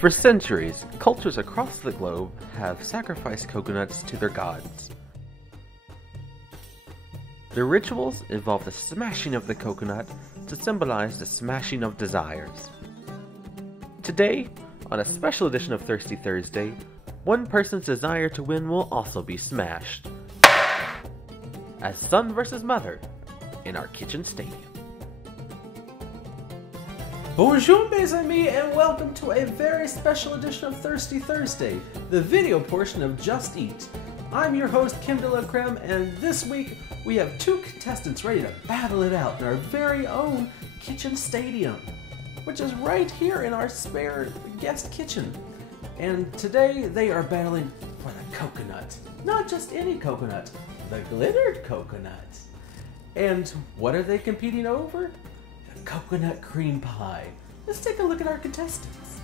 For centuries, cultures across the globe have sacrificed coconuts to their gods. Their rituals involve the smashing of the coconut to symbolize the smashing of desires. Today, on a special edition of Thirsty Thursday, one person's desire to win will also be smashed. As son versus mother in our kitchen stadium. Bonjour mes amis and welcome to a very special edition of Thirsty Thursday, the video portion of Just Eat. I'm your host Kim de la Creme, and this week we have two contestants ready to battle it out in our very own kitchen stadium, which is right here in our spare guest kitchen. And today they are battling for the coconut. Not just any coconut, the glittered coconut. And what are they competing over? The coconut cream pie. Let's take a look at our contestants.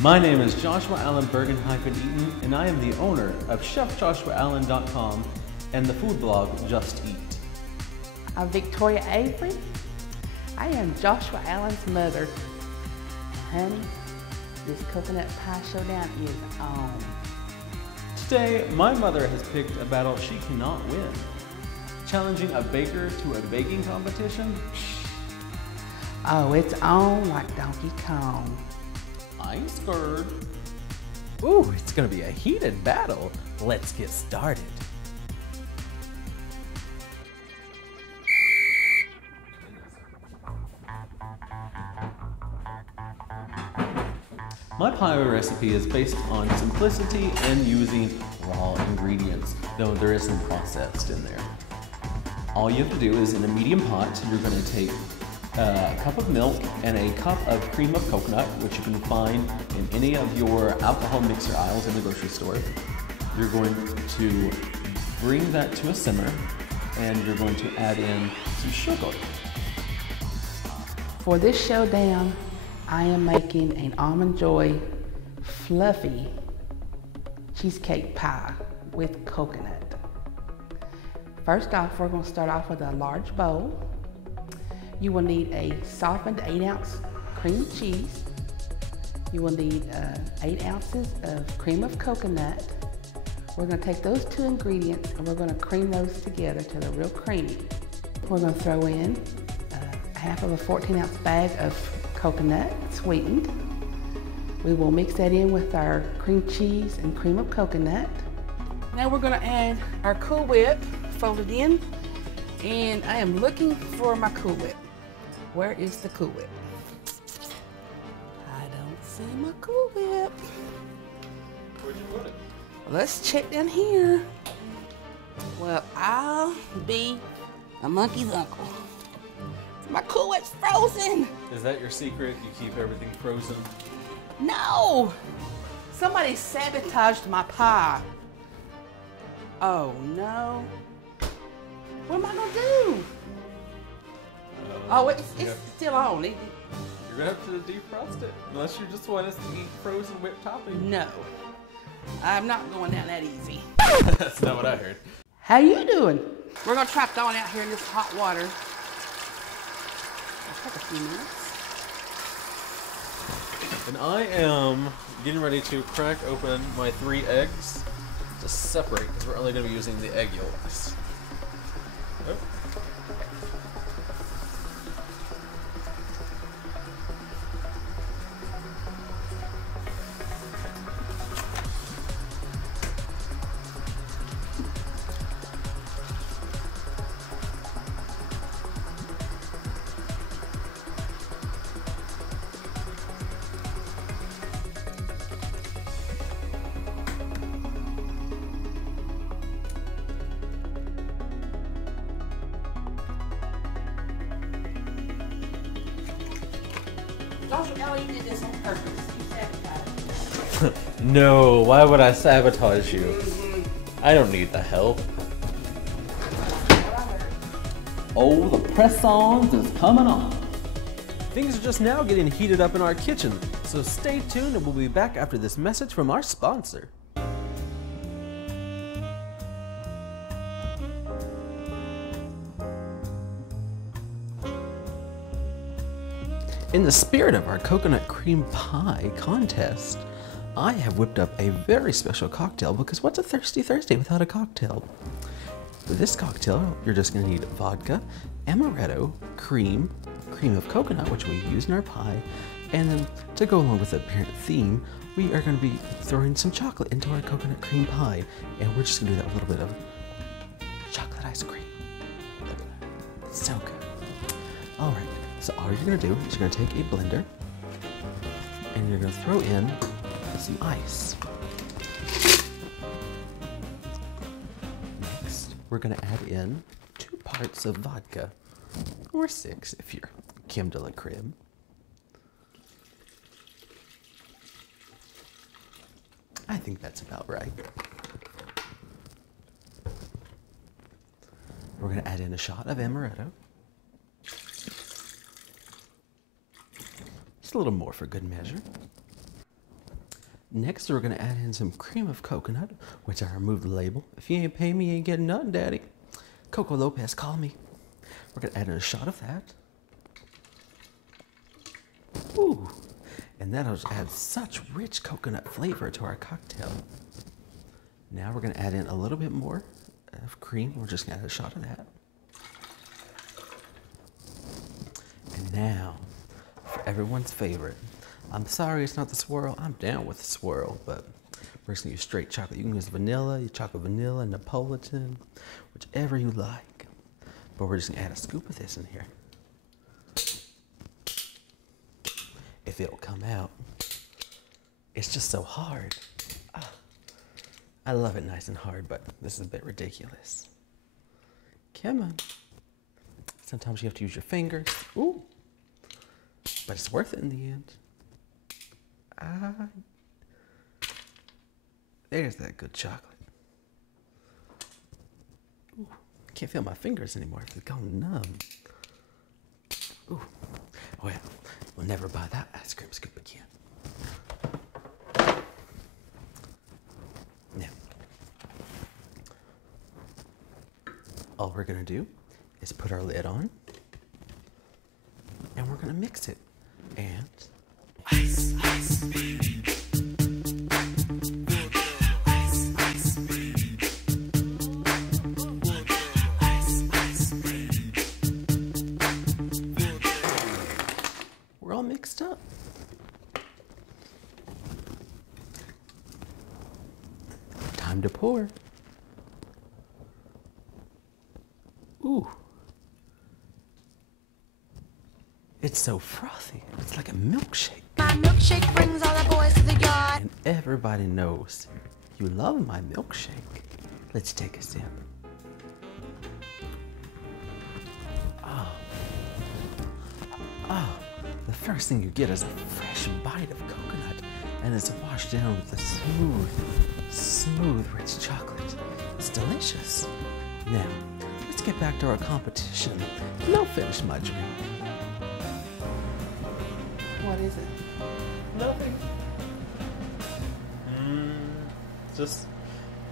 My name is Joshua Allen Bergen-Eaton, and I am the owner of ChefJoshuaAllen.com and the food blog Just Eat. I'm Victoria Avery. I am Joshua Allen's mother. Honey, this coconut pie showdown is on. Today, my mother has picked a battle she cannot win. Challenging a baker to a baking competition? Oh, it's on like Donkey Kong. I'm scared. Ooh, it's gonna be a heated battle. Let's get started. My pie recipe is based on simplicity and using raw ingredients, though there is some processed in there. All you have to do is, in a medium pot, you're going to take a cup of milk and a cup of cream of coconut, which you can find in any of your alcohol mixer aisles in the grocery store. You're going to bring that to a simmer, and you're going to add in some sugar. For this showdown, I am making an Almond Joy fluffy cheesecake pie with coconut. First off, we're going to start off with a large bowl. You will need a softened 8-ounce cream cheese. You will need 8 ounces of cream of coconut. We're going to take those two ingredients and we're going to cream those together till they're real creamy. We're going to throw in half of a 14-ounce bag of coconut, sweetened. We will mix that in with our cream cheese and cream of coconut. Now we're going to add our Cool Whip folded in, and I am looking for my Cool Whip. Where is the Cool Whip? I don't see my Cool Whip. Where'd you put it? Let's check down here. Well, I'll be a monkey's uncle. My Cool Whip's frozen. Is that your secret? You keep everything frozen? No! Somebody sabotaged my pie. Oh no. What am I gonna do? Oh, it's still on. You're gonna have to defrost it, unless you just want us to eat frozen whipped topping. No. I'm not going down that easy. That's not what I heard. How you doing? We're gonna try throwing out here in this hot water. Take a few minutes. And I am getting ready to crack open my 3 eggs to separate, because we're only going to be using the egg yolks. Oh. Joshua, you did this on purpose. You sabotaged. No, why would I sabotage you? I don't need the help. Oh, the press-ons is coming on. Things are just now getting heated up in our kitchen, so stay tuned and we'll be back after this message from our sponsor. In the spirit of our coconut cream pie contest, I have whipped up a very special cocktail because what's a Thirsty Thursday without a cocktail? For this cocktail, you're just going to need vodka, amaretto, cream of coconut, which we use in our pie, and then to go along with the apparent theme, we are going to be throwing some chocolate into our coconut cream pie, and we're just going to do that with a little bit of chocolate ice cream. Look at that. It's so good. All right, so all you're going to do is you're going to take a blender, and you're going to throw in some ice. Next, we're going to add in 2 parts of vodka, or 6 if you're Kim de la Creme. I think that's about right. We're going to add in a shot of amaretto. Just a little more for good measure. Next, we're going to add in some cream of coconut, which I removed the label. If you ain't pay me, you ain't getting nothing, Daddy. Coco Lopez, call me. We're going to add in a shot of that. Ooh, and that'll add such rich coconut flavor to our cocktail. Now we're going to add in a little bit more of cream. We're just going to add a shot of that. And now, for everyone's favorite. I'm sorry it's not the swirl. I'm down with the swirl, but we're just going to use straight chocolate. You can use vanilla, chocolate vanilla, Napolitan, whichever you like. But we're just going to add a scoop of this in here. If it'll come out. It's just so hard. I love it nice and hard, but this is a bit ridiculous. Come on. Sometimes you have to use your fingers. Ooh. But it's worth it in the end. There's that good chocolate. Ooh. Can't feel my fingers anymore. It's gone numb. Ooh. Well, we'll never buy that ice cream scoop again. Now, all we're gonna do is put our lid on, and we're gonna mix it. And ice, ice, baby. We're all mixed up. Time to pour. Ooh. It's so frothy. It's like a milkshake. My milkshake brings all the boys to the yard. And everybody knows you love my milkshake. Let's take a sip. The first thing you get is a fresh bite of coconut, and it's washed down with the smooth, rich chocolate. It's delicious. Now, let's get back to our competition, and I'll finish my drink. What is it? Nothing. Just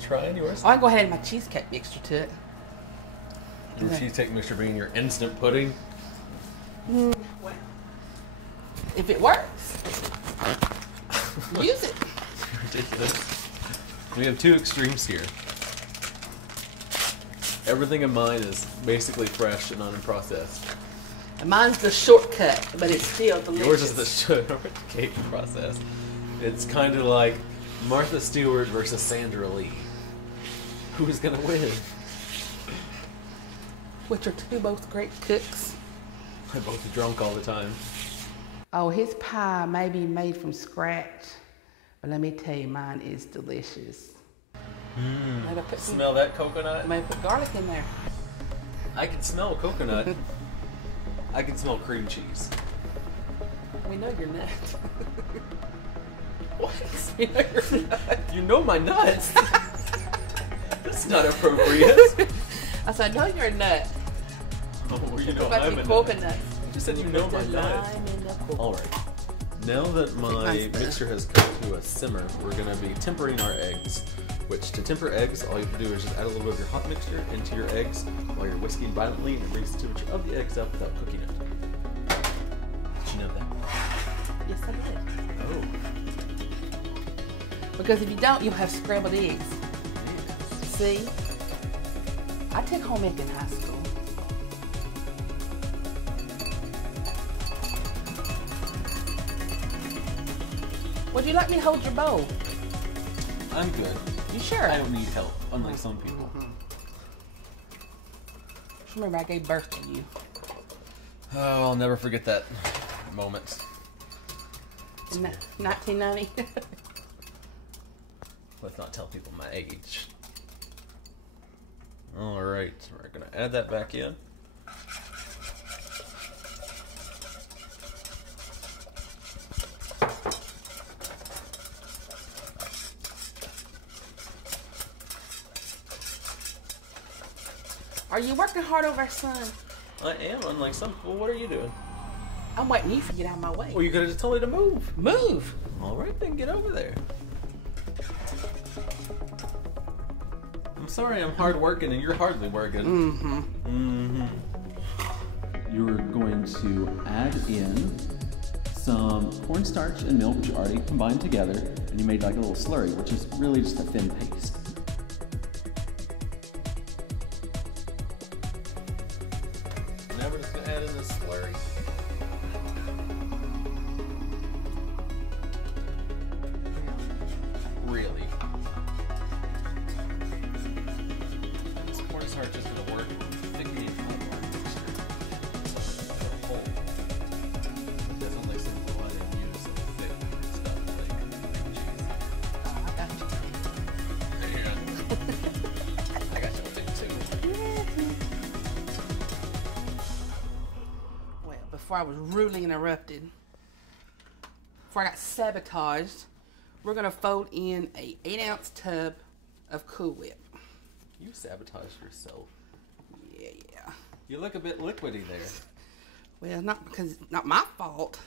trying yours. Oh, I can go ahead and add my cheesecake mixture to it. Your cheesecake mixture being your instant pudding. Well, if it works, use it. Ridiculous. We have 2 extremes here. Everything in mine is basically fresh and unprocessed. And mine's the shortcut, but it's still delicious. Yours is the shortcake process. It's kind of like Martha Stewart versus Sandra Lee. Who's gonna win? Which are 2 both great cooks. They're both drunk all the time. Oh, his pie may be made from scratch, but let me tell you, mine is delicious. Maybe put Smell that coconut? Maybe put garlic in there. I can smell coconut. I can smell cream cheese. We know you're not. What? We know you're not. You know my nuts. That's not appropriate. I said, no, you're a nut. Oh, you know What about I'm your a nut. coconut? You just said you know my nuts. Alright. Now that my mixture has come to a simmer, we're going to be tempering our eggs. Which, to temper eggs, all you have to do is just add a little bit of your hot mixture into your eggs while you're whisking violently, and it brings the temperature of the eggs up without cooking it. Did you know that? Yes, I did. Oh. Because if you don't, you'll have scrambled eggs. Yes. See? I took home ec in high school. Would you like me to hold your bowl? I'm good. You sure? I don't need help, unlike some people. Just remember, I gave birth to you. Oh, I'll never forget that moment. In 1990. Let's not tell people my age. Alright, so we're gonna add that back in. Are you working hard over our son? I am, unlike some people. What are you doing? I'm waiting you to get out of my way. Well, you could have just told me to move. Move! Alright, then get over there. I'm sorry I'm hard working and you're hardly working. You're going to add in some cornstarch and milk, which you already combined together, and you made like a little slurry, which is really just a thin paste. Now we're just gonna add in this slurry. Really? This cornstarch is gonna work thickening out our mixture. So it'll hold. There's only some blood and use of thick stuff like cream cheese. Oh, I got you. And I got you too. Well, before I was rudely interrupted, before I got sabotaged, we're gonna fold in a 8-ounce tub of Cool Whip. You sabotaged yourself. Yeah. You look a bit liquidy there. Well, not my fault.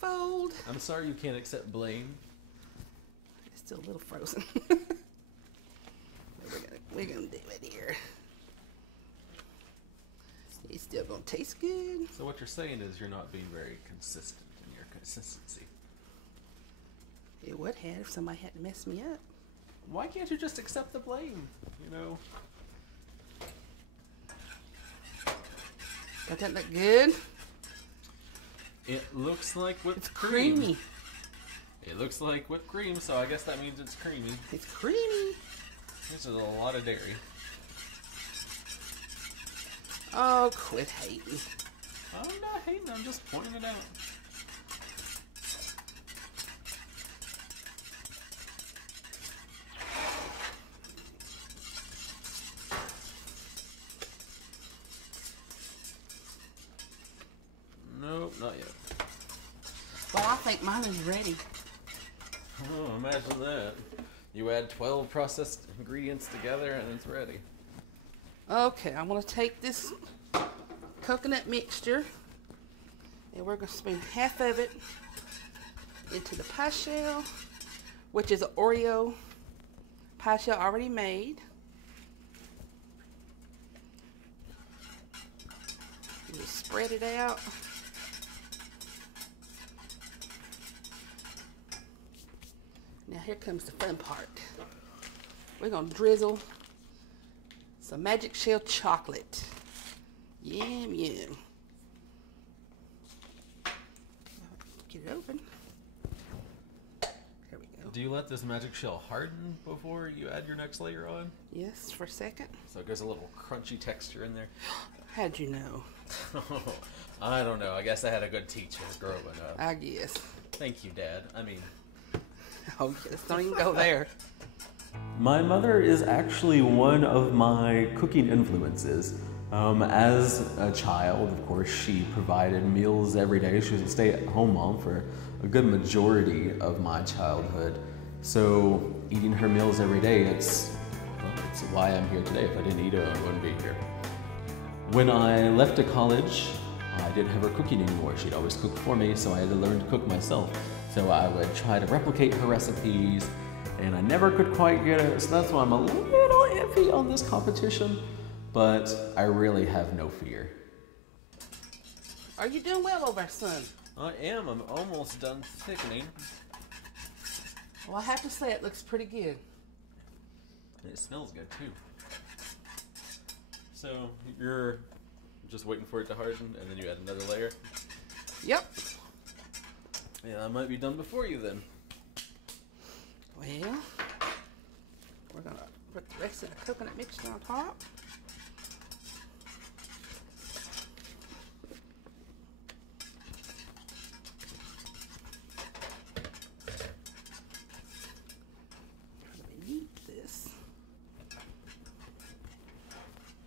Fold. I'm sorry you can't accept blame. It's still a little frozen. we're gonna do it here. It's still gonna taste good. So what you're saying is you're not being very consistent in your consistency. It would have if somebody hadn't messed me up. Why can't you just accept the blame? You know? Does that look good? It looks like whipped It's cream. creamy. It looks like whipped cream, so I guess that means it's creamy. It's creamy. This is a lot of dairy. Oh, quit hating. I'm not hating, I'm just pointing it out. Nope, not yet. Well, I think mine is ready. Oh, imagine that. You add 12 processed ingredients together and it's ready. Okay, I'm gonna take this coconut mixture and we're gonna spoon half of it into the pie shell, which is an Oreo pie shell already made. You just spread it out. Now here comes the fun part. We're gonna drizzle some magic shell chocolate. Yum, yum. Get it open. There we go. Do you let this magic shell harden before you add your next layer on? Yes, for a second. So it gives a little crunchy texture in there. How'd you know? I don't know. I guess I had a good teacher growing up. I guess. Thank you, Dad. I mean, Oh, yes, don't even go there. My mother is actually one of my cooking influences. As a child, of course, she provided meals every day. She was a stay-at-home mom for a good majority of my childhood. So eating her meals every day, it's why I'm here today. If I didn't eat it, I wouldn't be here. When I left to college, I didn't have her cooking anymore. She'd always cook for me, so I had to learn to cook myself. So I would try to replicate her recipes, and I never could quite get it. So that's why I'm a little iffy on this competition, but I really have no fear. Are you doing well over our son? I am. I'm almost done thickening. Well, I have to say it looks pretty good. And it smells good too. So you're just waiting for it to harden, and then you add another layer. Yep. Yeah, I might be done before you then. Well, we're gonna put the rest of the coconut mixture on top. Eat this.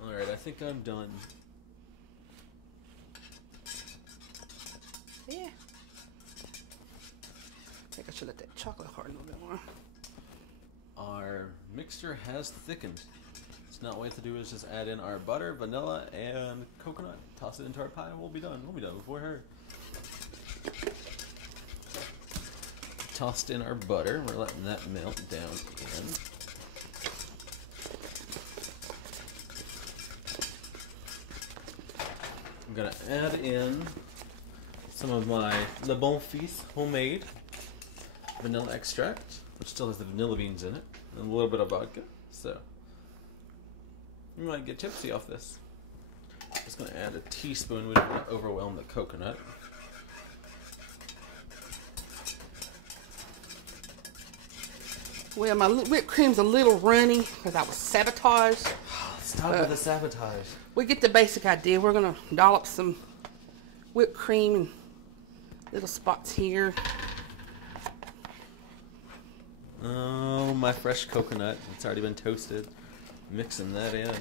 All right, I think I'm done. Yeah. I think I should let that chocolate harden a little bit more. Our mixture has thickened. So now all we have to do is just add in our butter, vanilla, and coconut. Toss it into our pie, and we'll be done. We'll be done before her. Tossed in our butter. We're letting that melt down in. I'm gonna add in some of my Le Bon Fils homemade vanilla extract, which still has the vanilla beans in it, and a little bit of vodka. So you might get tipsy off this. Just gonna add a teaspoon. We don't want to overwhelm the coconut. Well, my whipped cream's a little runny because I was sabotaged. Stop with the sabotage. We get the basic idea. We're gonna dollop some whipped cream in little spots here. Oh, my fresh coconut. It's already been toasted. Mixing that in.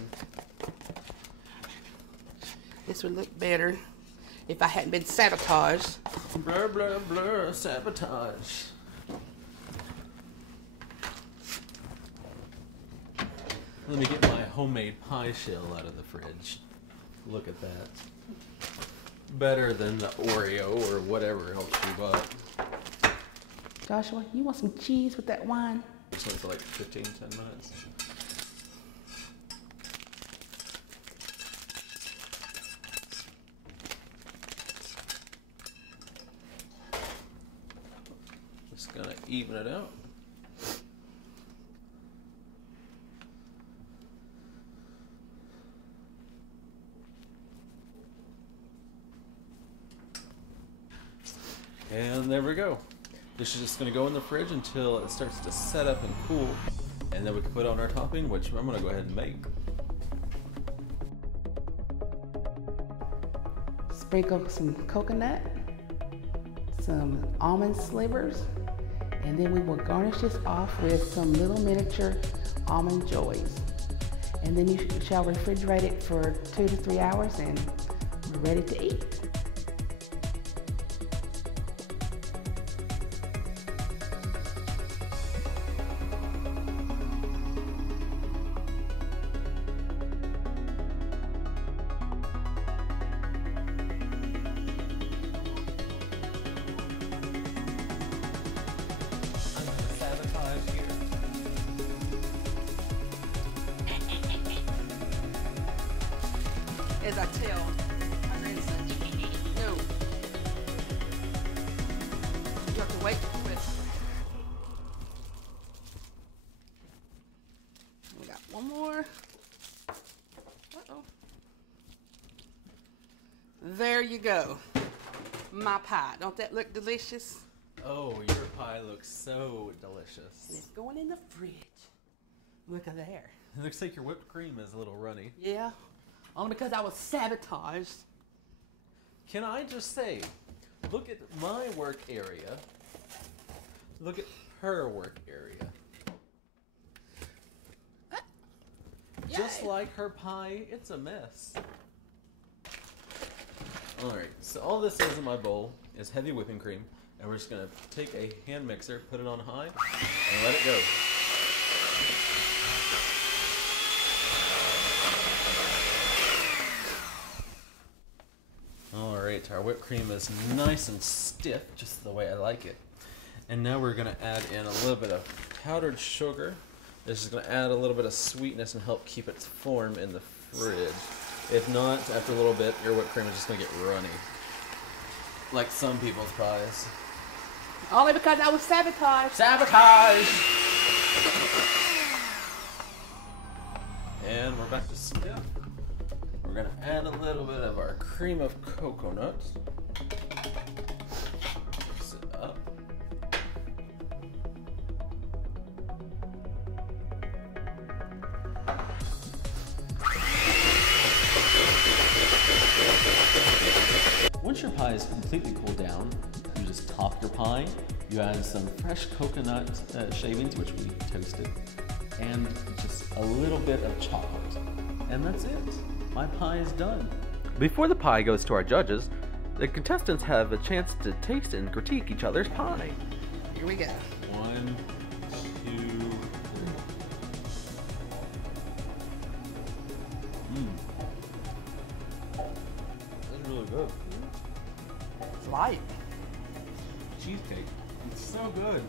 This would look better if I hadn't been sabotaged. Blur, blur, blur, sabotage. Let me get my homemade pie shell out of the fridge. Look at that. Better than the Oreo or whatever else you bought. Joshua, you want some cheese with that wine? Just went for like 10 minutes. Just gonna even it out. And there we go. This is just going to go in the fridge until it starts to set up and cool. And then we can put on our topping, which I'm going to go ahead and make. Sprinkle some coconut, some almond slivers, and then we will garnish this off with some little miniature almond joys. And then you shall refrigerate it for 2 to 3 hours and we're ready to eat. As I tell my grandson, no, you have to wait for Christmas. We got one more. Uh-oh. There you go. My pie. Don't that look delicious? Oh, your pie looks so delicious. And it's going in the fridge. Look at there. It looks like your whipped cream is a little runny. Yeah. Only because I was sabotaged. Can I just say, look at my work area. Look at her work area. Just like her pie, it's a mess. Alright, so all this is in my bowl is heavy whipping cream. And we're just going to take a hand mixer, put it on high, and let it go. Alright, our whipped cream is nice and stiff, just the way I like it. And now we're going to add in a little bit of powdered sugar. This is going to add a little bit of sweetness and help keep its form in the fridge. If not, after a little bit, your whipped cream is just going to get runny. like some people's pies. Only because I was sabotaged. Sabotage! And we're back to stiff. We're gonna add a little bit of our cream of coconut. Mix it up. Once your pie is completely cooled down, you just top your pie. You add some fresh coconut shavings, which we toasted, and just a little bit of chocolate. And that's it. My pie is done. Before the pie goes to our judges, the contestants have a chance to taste and critique each other's pie. Here we go. 1, 2, 3. That's really good. It's light. Cheesecake. It's so good.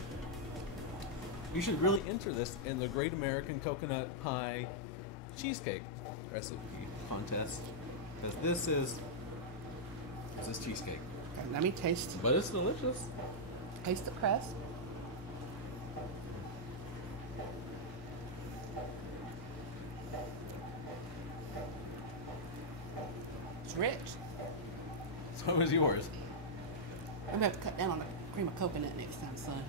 You should really enter this in the Great American Coconut Pie Cheesecake recipe contest, because this is cheesecake. Okay, let me taste. But it's delicious. Taste the crust. It's rich. So is yours. I'm gonna have to cut down on the cream of coconut next time, son.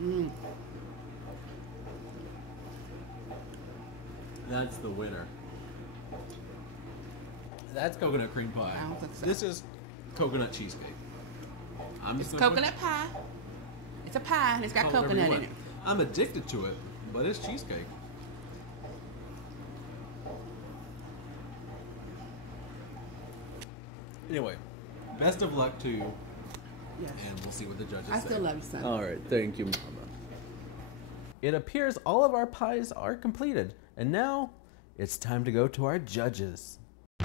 Mmm. That's the winner. That's coconut cream pie. I don't think so. This is coconut cheesecake. It's coconut pie. It's a pie and it's got coconut in it. I'm addicted to it, but it's cheesecake. Anyway, best of luck to you, Yes. and we'll see what the judges I say. still love you, son. All right, thank you, Mama. It appears all of our pies are completed, and now it's time to go to our judges.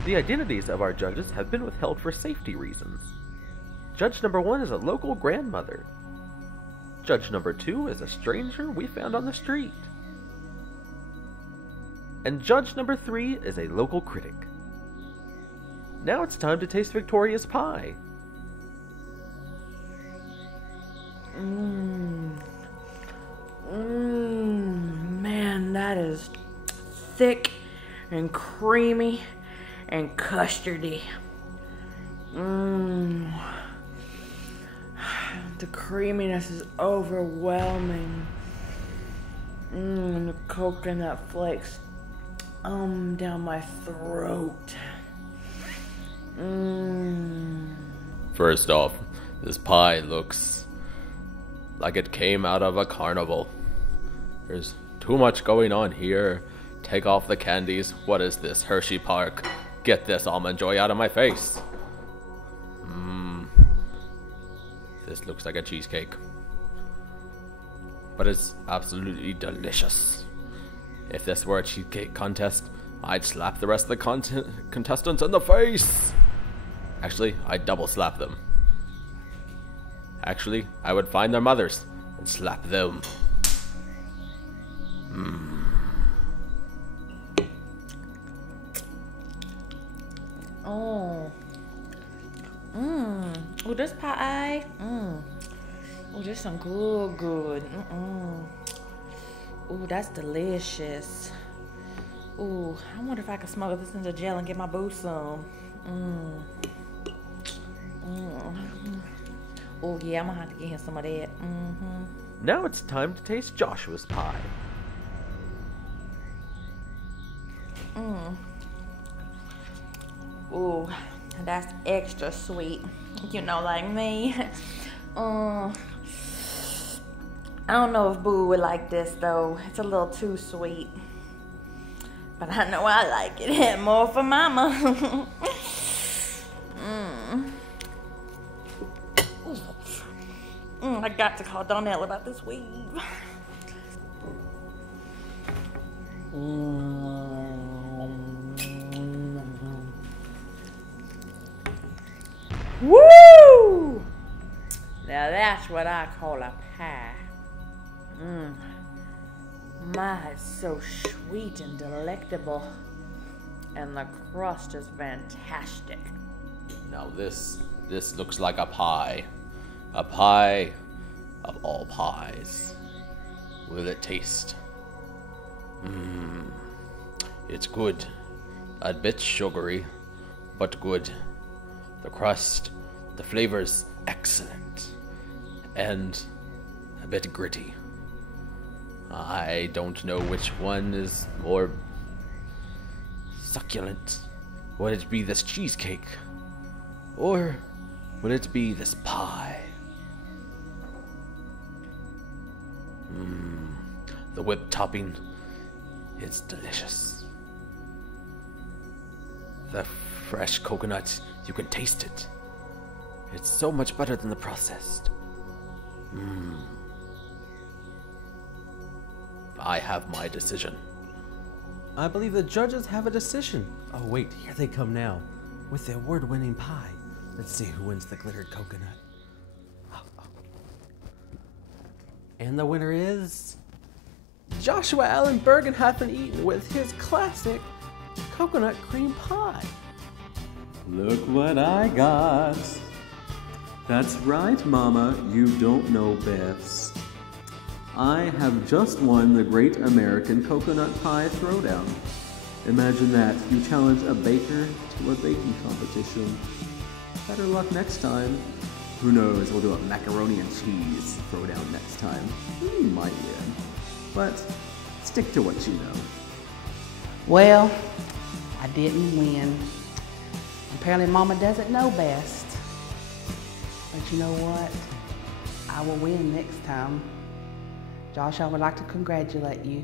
The identities of our judges have been withheld for safety reasons. Judge number 1 is a local grandmother. Judge number 2 is a stranger we found on the street. And judge number 3 is a local critic. Now it's time to taste Victoria's pie. Man, that is thick and creamy and custardy. The creaminess is overwhelming. The coconut flakes down my throat. First off, this pie looks like it came out of a carnival. There's too much going on here. Take off the candies. What is this, Hershey Park? Get this almond joy out of my face. This looks like a cheesecake. But it's absolutely delicious. If this were a cheesecake contest, I'd slap the rest of the contestants in the face. Actually, I'd double slap them. Actually, I would find their mothers and slap them. Oh, this pie. Oh, this some good. Oh, that's delicious. Oh, I wonder if I can smuggle this into jail and get my boo some. Oh yeah, I'm gonna have to get him some of that. Now it's time to taste Joshua's pie. Oh, that's extra sweet. You know, like me. I don't know if Boo would like this though. It's a little too sweet. But I know I like it more for Mama. I got to call Donnell about this weave. Woo! Now that's what I call a pie. My, it's so sweet and delectable. And the crust is fantastic. Now this looks like a pie. A pie of all pies. Will it taste? It's good. A bit sugary, but good. The crust, the flavor's excellent. And a bit gritty. I don't know which one is more succulent. Would it be this cheesecake? Or would it be this pie? The whipped topping, it's delicious. The fresh coconut, you can taste it. It's so much better than the processed. I have my decision. I believe the judges have a decision. Oh wait, here they come now, with the award-winning pie. Let's see who wins the glittered coconut. And the winner is Joshua Allen Bergenhafen-Eaton with his classic coconut cream pie. Look what I got. That's right, Mama, you don't know best. I have just won the Great American Coconut Pie Throwdown. Imagine that, you challenge a baker to a baking competition. Better luck next time. Who knows, we'll do a macaroni and cheese throwdown next time. You might win. But stick to what you know. Well, I didn't win. Apparently Mama doesn't know best. But you know what? I will win next time. Josh, I would like to congratulate you.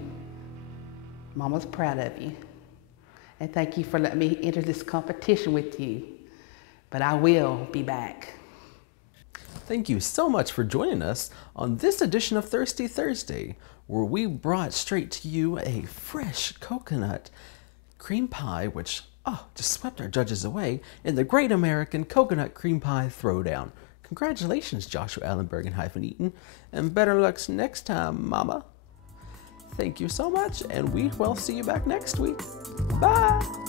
Mama's proud of you. And thank you for letting me enter this competition with you. But I will be back. Thank you so much for joining us on this edition of Thirsty Thursday, where we brought straight to you a fresh coconut cream pie, which just swept our judges away in the Great American Coconut Cream Pie Throwdown. Congratulations, Joshua Allen Bergenhafen-Eaton, and better luck next time, Mama. Thank you so much, and we will see you back next week. Bye!